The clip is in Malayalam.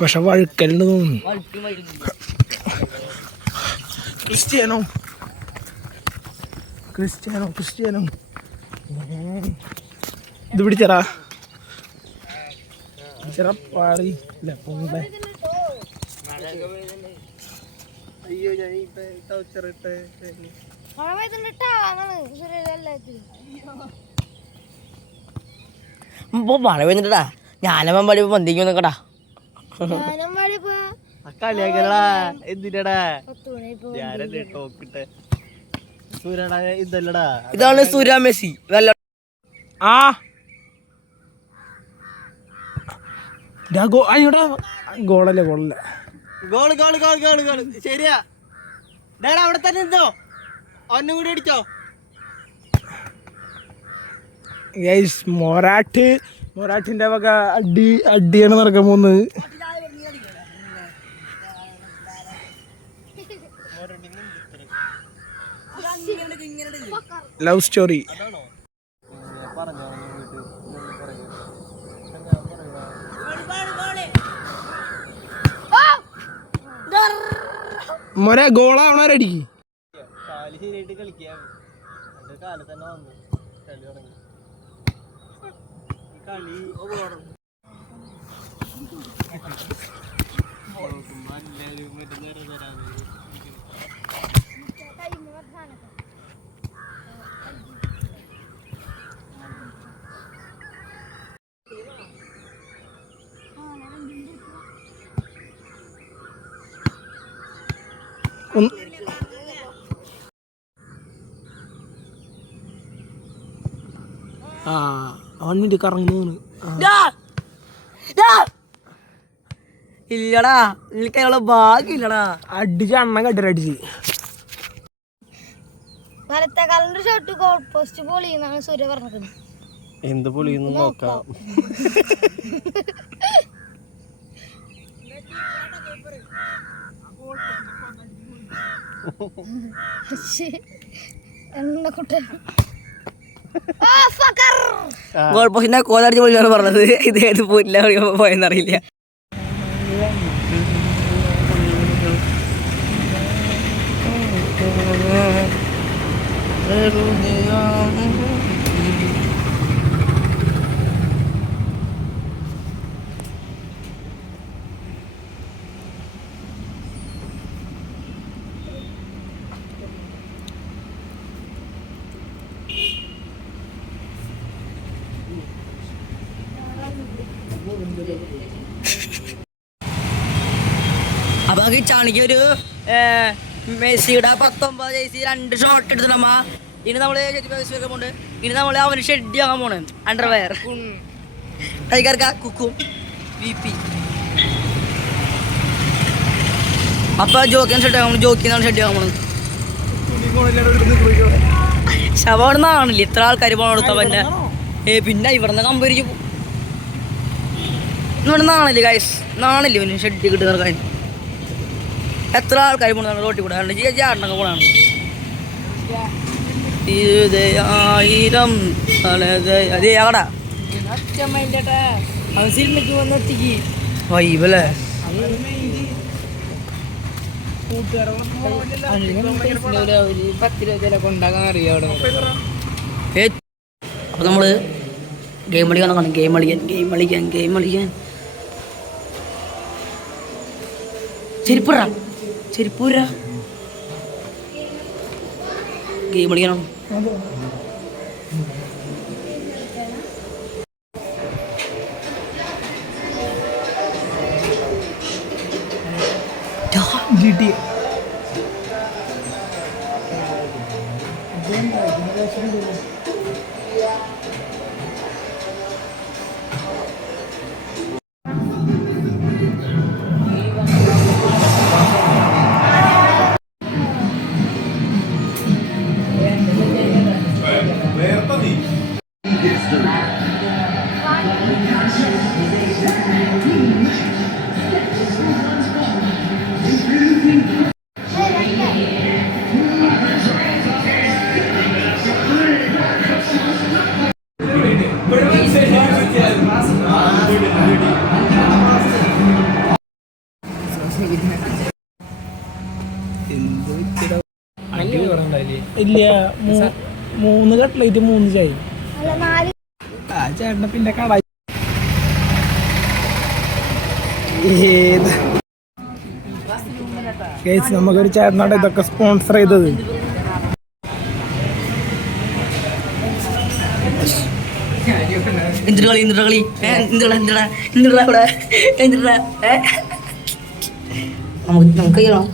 പക്ഷെ വഴുക്കലുണ്ട് തോന്നുന്നു. ക്രിസ്ത്യാനോ ഇത് പിടിച്ചറാ പാറി പൊങ്ങട്ടെ. അയ്യോ ഞാൻ ടൗച്ചറിട്ട് മഴ പെയ്യുന്നുണ്ടാ. ഞാനമ്മ പടി പന്തിക്ക് നിക്കടാ. കളിയാക്കലടാ എന്തിനടാ ഞാനല്ലേ ടോക്കിട്ടെ. സൂര്യടാ ഇതല്ലടാ, ഇതാണ് സൂര്യ മെസ്സി. ആ ഗോളല്ലേ ഗോള് ശരിയാ. അവിടെ തന്നെ നിന്നോ, ഒന്നും കൂടി അടിച്ചോ. മൊറാട്ടിന്റെ വക അടിയാണ് നടക്കാൻ പോകുന്നത്. ലവ് സ്റ്റോറി മോനെ ഗോളാവണ റെഡിക്ക്. കാല് ശരിയായിട്ട് കളിക്കാം. കാല് തന്നെ വന്നു കളി തുടങ്ങി. കളി അവൻ വേണ്ടി കറങ്ങുന്നു. ഇല്ലടാ, നിനക്കതിനുള്ള ഭാഗ്യമില്ലടാ. അടിച്ച് അണ്ണൻ കട്ടിലടിച്ച്. വലത്തേക്കാലിന്റെ ഷോട്ട് ഗോൾ പോസ്റ്റ് പൊളിയെന്നാണ് സൂര്യ പറഞ്ഞത്. എന്ത് പൊളിയെന്ന് നോക്കാം. ഗോൾ പോസ്റ്റിന്റെ കോലടിച്ച് പൊളിയാണ് പറഞ്ഞത്. ഇത് ഏത് പോയില്ല പോയെന്നറിയില്ല. അപ്പൊ ഈ ചാണിക്ക് ഒരു മെസ്സിയുടെ 19 ജേഴ്സി 2 ഷോട്ട് എടുത്തിട്ടമ്മ. ഇനി നമ്മള് പോണ്ട്. ഇനി നമ്മള് അവന് ഷെഡ് ആകാൻ പോണ്. അണ്ടർവെയർ കൈകാർക്ക കുക്കും VP. അപ്പൊ ജോക്കിയാണ് ഷെഡ് ആകാൻ പോണത്. ജോക്കിന്നാണ് ഷെഡ് ആകാൻ പോണത്. ശവണെന്നാണില്ല ഇത്ര ആൾക്കാർ പോണെടുത്തവൻ്റെ. പിന്നെ ഇവിടുന്ന് കമ്പരിച്ച് ഇവിടെ നാണില്ല ഗൈസ്, നാണില്ല ഇവന് ഷെഡ് കിട്ടി നടക്കാൻ. എത്ര ആൾക്കാർ പോണതാണ് റോട്ടിൽ കൂടെ. ചാടനൊക്കെ പോണാണ്. 1000 അതേ ആടാ അവൻ സിനിമയ്ക്ക് വന്നെത്തിക്ക് വൈബല്ലേ. അപ്പൊ നമ്മള് ഗെയിം കളിക്കാൻ നോക്കണം. ഗെയിം കളിക്കാൻ ചെരുപ്പൂര ഗെയിം കളിക്കാനാണ്. GTA ഇല്ല 3 കട്ട്ലേറ്റ് 3 ചായ. അല്ല 4. ആ ചേട്ടനെ പിന്നെ കട ഏത് ഗൈസ് നമുക്കൊരു ചേട്ടനോട് ഇതൊക്കെ സ്പോൺസർ ചെയ്തത്. എന്തിട്ട് കളി നമുക്ക് ചെയ്യണം.